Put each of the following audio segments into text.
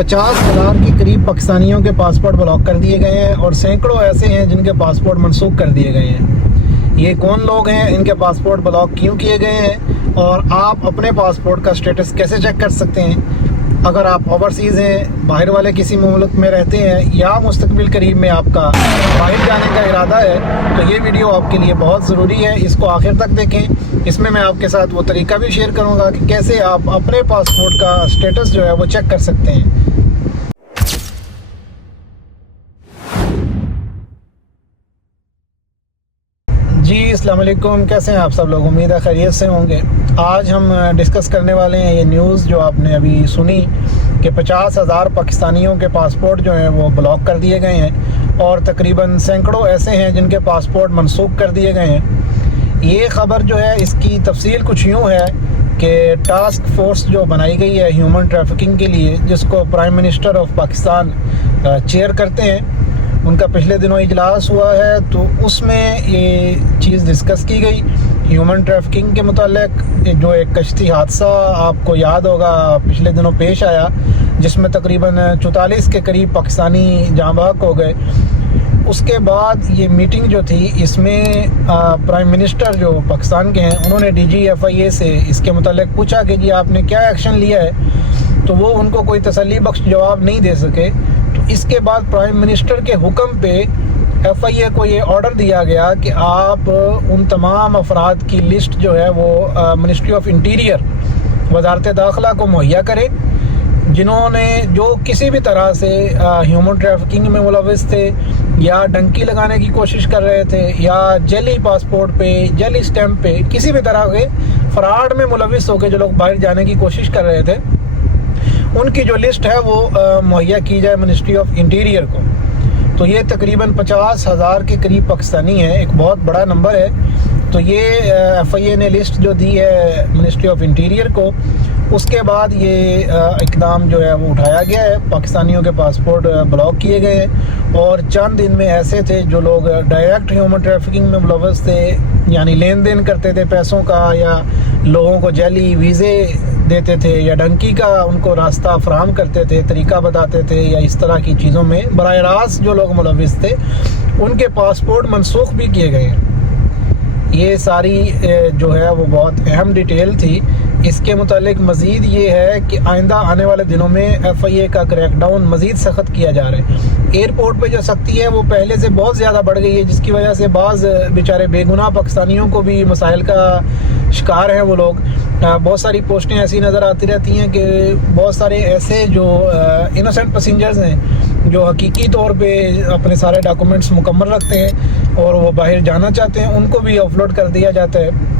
50,000 के करीब पाकिस्तानियों के पासपोर्ट ब्लॉक कर दिए गए हैं और सैकड़ों ऐसे हैं जिनके पासपोर्ट मनसूख कर दिए गए हैं। ये कौन लोग हैं, इनके पासपोर्ट ब्लॉक क्यों किए गए हैं और आप अपने पासपोर्ट का स्टेटस कैसे चेक कर सकते हैं। अगर आप ओवरसीज़ हैं, बाहर वाले किसी मुल्क में रहते हैं या मुस्तकबिल करीब में आपका बाहर जाने का इरादा है, तो ये वीडियो आपके लिए बहुत ज़रूरी है। इसको आखिर तक देखें। इसमें मैं आपके साथ वो तरीका भी शेयर करूँगा कि कैसे आप अपने पासपोर्ट का स्टेटस जो है वो चेक कर सकते हैं। जी अस्सलाम वालेकुम, कैसे हैं आप सब लोग। उम्मीद है खैरियत से होंगे। आज हम डिस्कस करने वाले हैं ये न्यूज़ जो आपने अभी सुनी कि 50,000 पाकिस्तानियों के पासपोर्ट जो हैं वो ब्लॉक कर दिए गए हैं और तकरीबन सैकड़ों ऐसे हैं जिनके पासपोर्ट मनसूख कर दिए गए हैं। ये ख़बर जो है इसकी तफसील कुछ यूँ है कि टास्क फोर्स जो बनाई गई है ह्यूमन ट्रैफिकिंग के लिए, जिसको prime minister of Pakistan chair करते हैं, उनका पिछले दिनों इजलास हुआ है, तो उसमें ये चीज़ डिस्कस की गई ह्यूमन ट्रैफिकिंग के मुतालिक। जो एक कश्ती हादसा आपको याद होगा पिछले दिनों पेश आया, जिसमें तकरीबन 44 के करीब पाकिस्तानी जाँ बहक हो गए। उसके बाद ये मीटिंग जो थी, इसमें प्राइम मिनिस्टर जो पाकिस्तान के हैं, उन्होंने DGFIA से इसके मुतालिक पूछा कि जी आपने क्या एक्शन लिया है, तो वो उनको कोई तसल्ली बख्श जवाब नहीं दे सके। तो इसके बाद प्राइम मिनिस्टर के हुक्म पे FIA को ये ऑर्डर दिया गया कि आप उन तमाम अफराद की लिस्ट जो है वो मिनिस्ट्री ऑफ इंटीरियर, वजारत दाखिला को मुहैया करें, जिन्होंने जो किसी भी तरह से ह्यूमन ट्रैफिकिंग में मुलविस थे या डंकी लगाने की कोशिश कर रहे थे या जेली पासपोर्ट पे, जेली स्टैम्प पे, किसी भी तरह के फ्रॉड में मुलविस होकर जो लोग बाहर जाने की कोशिश कर रहे थे, उनकी जो लिस्ट है वो मुहैया की जाए मिनिस्ट्री ऑफ इंटीरियर को। तो ये तकरीबन 50,000 के करीब पाकिस्तानी हैं, एक बहुत बड़ा नंबर है। तो ये FIA ने लिस्ट जो दी है मिनिस्ट्री ऑफ इंटीरियर को, उसके बाद ये इकदाम जो है वो उठाया गया है। पाकिस्तानियों के पासपोर्ट ब्लॉक किए गए हैं और चंद दिन में ऐसे थे जो लोग डायरेक्ट ह्यूमन ट्रैफिकिंग में मुलव्वस थे, यानी लेन देन करते थे पैसों का, या लोगों को जाली वीज़े देते थे या डंकी का उनको रास्ता फराहम करते थे, तरीका बताते थे, या इस तरह की चीज़ों में बराह रास्त जो लोग मुलव्वस थे उनके पासपोर्ट मनसूख भी किए गए हैं। ये सारी जो है वो बहुत अहम डिटेल थी। इसके मुतालिक मज़ीद ये है कि आइंदा आने वाले दिनों में FIA का क्रैकडाउन मज़ीद सख्त किया जा रहा है। एयरपोर्ट पे जो सख्ती है वो पहले से बहुत ज़्यादा बढ़ गई है, जिसकी वजह से बाज़ बेचारे बेगुनाह पाकिस्तानियों को भी मसाइल का शिकार हैं वो लोग। बहुत सारी पोस्टें ऐसी नज़र आती रहती हैं कि बहुत सारे ऐसे जो इनोसेंट पैसेंजर्स हैं जो हकीकी तौर पे अपने सारे डॉक्यूमेंट्स मुकम्मल रखते हैं और वो बाहर जाना चाहते हैं, उनको भी ऑफलोड कर दिया जाता है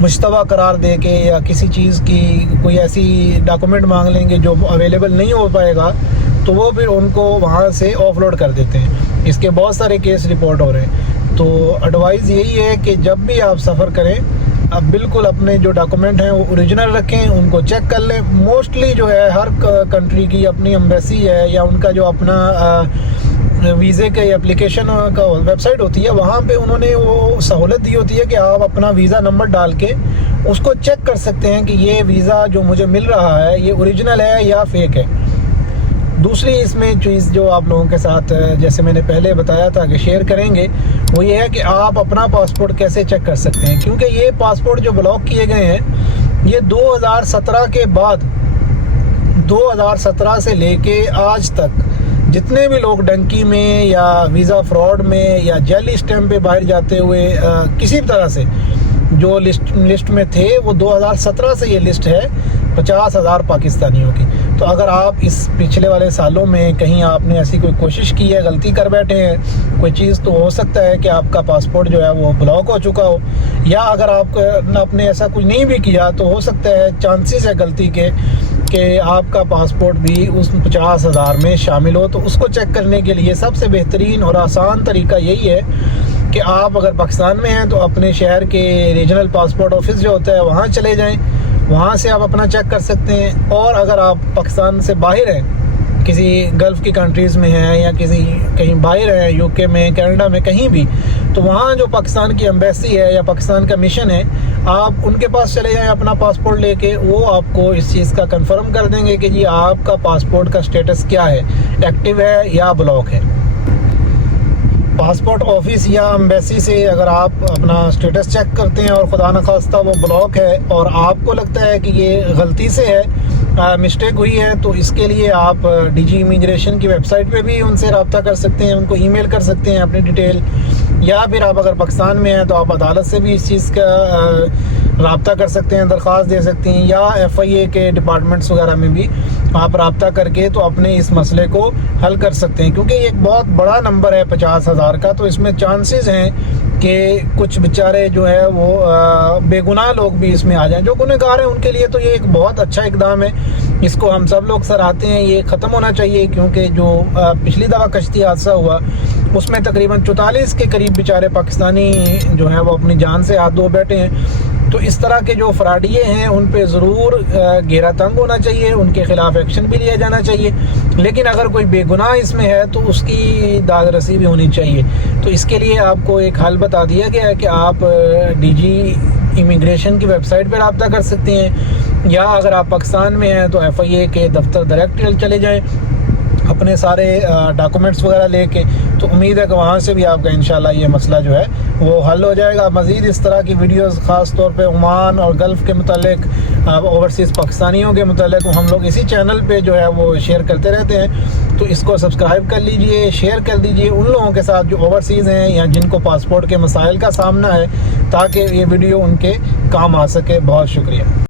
मुश्तबा करार दे के, या किसी चीज़ की कोई ऐसी डॉक्यूमेंट मांग लेंगे जो अवेलेबल नहीं हो पाएगा, तो वो फिर उनको वहाँ से ऑफलोड कर देते हैं। इसके बहुत सारे केस रिपोर्ट हो रहे हैं। तो एडवाइस यही है कि जब भी आप सफ़र करें, अब बिल्कुल अपने जो डॉक्यूमेंट हैं वो ओरिजिनल रखें, उनको चेक कर लें। मोस्टली जो है हर कंट्री की अपनी एम्बेसी है या उनका जो अपना वीज़े के एप्लीकेशन का वेबसाइट होती है, वहाँ पे उन्होंने वो सहूलत दी होती है कि आप अपना वीज़ा नंबर डाल के उसको चेक कर सकते हैं कि ये वीज़ा जो मुझे मिल रहा है ये ओरिजिनल है या फेक है। दूसरी इसमें चीज़ जो आप लोगों के साथ, जैसे मैंने पहले बताया था कि शेयर करेंगे, वो ये है कि आप अपना पासपोर्ट कैसे चेक कर सकते हैं। क्योंकि ये पासपोर्ट जो ब्लॉक किए गए हैं ये 2017 के बाद, 2017 से लेके आज तक जितने भी लोग डंकी में या वीज़ा फ्रॉड में या जेली स्टैम्प पे बाहर जाते हुए किसी भी तरह से जो लिस्ट में थे, वो 2017 से ये लिस्ट है 50,000 पाकिस्तानियों की। तो अगर आप इस पिछले वाले सालों में कहीं आपने ऐसी कोई कोशिश की है, गलती कर बैठे हैं कोई चीज़, तो हो सकता है कि आपका पासपोर्ट जो है वो ब्लॉक हो चुका हो, या अगर आपने ऐसा कुछ नहीं भी किया तो हो सकता है चांसेस है गलती के कि आपका पासपोर्ट भी उस 50,000 में शामिल हो। तो उसको चेक करने के लिए सबसे बेहतरीन और आसान तरीका यही है कि आप अगर पाकिस्तान में हैं तो अपने शहर के रीजनल पासपोर्ट ऑफिस जो होता है वहाँ चले जाएं, वहाँ से आप अपना चेक कर सकते हैं। और अगर आप पाकिस्तान से बाहर हैं کسی گلف کی کنٹریز میں ہیں یا کہیں باہر ہیں، یو کے میں، کینیڈا میں، کہیں بھی، تو وہاں جو پاکستان کی ایمبیسی ہے یا پاکستان کا مشن ہے، آپ ان کے پاس چلے جائیں اپنا پاسپورٹ لے کے، وہ آپ کو اس چیز کا کنفرم کر دیں گے کہ جی آپ کا پاسپورٹ کا سٹیٹس کیا ہے، ایکٹیو ہے یا بلاک ہے۔ پاسپورٹ آفس یا ایمبیسی سے اگر آپ اپنا سٹیٹس چیک کرتے ہیں اور خدا نخواستہ وہ بلاک ہے اور آپ کو لگتا ہے کہ یہ غلطی سے ہے، مسٹیک ہوئی ہے، تو اس کے لیے آپ ڈی جی امیگریشن کی ویب سائٹ پہ بھی ان سے رابطہ کر سکتے ہیں، ان کو ای میل کر سکتے ہیں اپنی ڈیٹیل، یا پھر آپ اگر پاکستان میں ہیں تو آپ عدالت سے بھی اس چیز کا رابطہ کر سکتے ہیں، درخواست دے سکتے ہیں، یا ایف آئی اے کے ڈپارٹمنٹس وغیرہ میں بھی آپ رابطہ کر کے تو اپنے اس مسئلے کو حل کر سکتے ہیں، کیونکہ یہ ایک بہت بڑا نمبر ہے 50,000 کا، تو اس میں چانسز ہیں کہ کچھ بیچارے جو ہے وہ بے گناہ لوگ بھی اس میں آ جائیں، جو گنہگار ہیں ان کے لیے تو یہ ایک بہت اچھا اقدام ہے، اس کو ہم سب لوگ سراہتے ہیں، یہ ختم ہونا چاہیے، کیونکہ جو پچھلی دفعہ کشتی حادثہ ہوا اس میں تقریباً 44 کے قریب بیچارے پاکستانی جو ہیں وہ اپنی جان سے ہاتھ دھو بیٹھے ہیں۔ تو اس طرح کے جو فراڈیے ہیں ان پہ ضرور گھیرا تنگ ہونا چاہیے، ان کے خلاف ایکشن بھی لیا جانا چاہیے، لیکن اگر کوئی بے گناہ اس میں ہے تو اس کی داد رسی بھی ہونی چاہیے۔ تو اس کے لیے آپ کو ایک حل بتا دیا گیا ہے کہ آپ ڈی جی امیگریشن کی ویب سائٹ پہ رابطہ کر سکتے ہیں، یا اگر آپ پاکستان میں ہیں تو ایف آئی اے کے دفتر ڈائریکٹ چلے جائیں اپنے سارے ڈاکومنٹس وغیرہ لے کے، تو امید ہے کہ وہاں سے بھی آپ کا انشاءاللہ یہ مسئلہ جو ہے وہ حل ہو جائے گا۔ مزید اس طرح کی ویڈیوز خاص طور پہ عمان اور گلف کے متعلق، اوورسیز پاکستانیوں کے متعلق ہم لوگ اسی چینل پہ جو ہے وہ شیئر کرتے رہتے ہیں، تو اس کو سبسکرائب کر لیجئے، شیئر کر دیجئے ان لوگوں کے ساتھ جو اوورسیز ہیں یا جن کو پاسپورٹ کے مسائل کا سامنا ہے، تاکہ یہ ویڈیو ان کے کام آ سکے۔ بہت شکریہ۔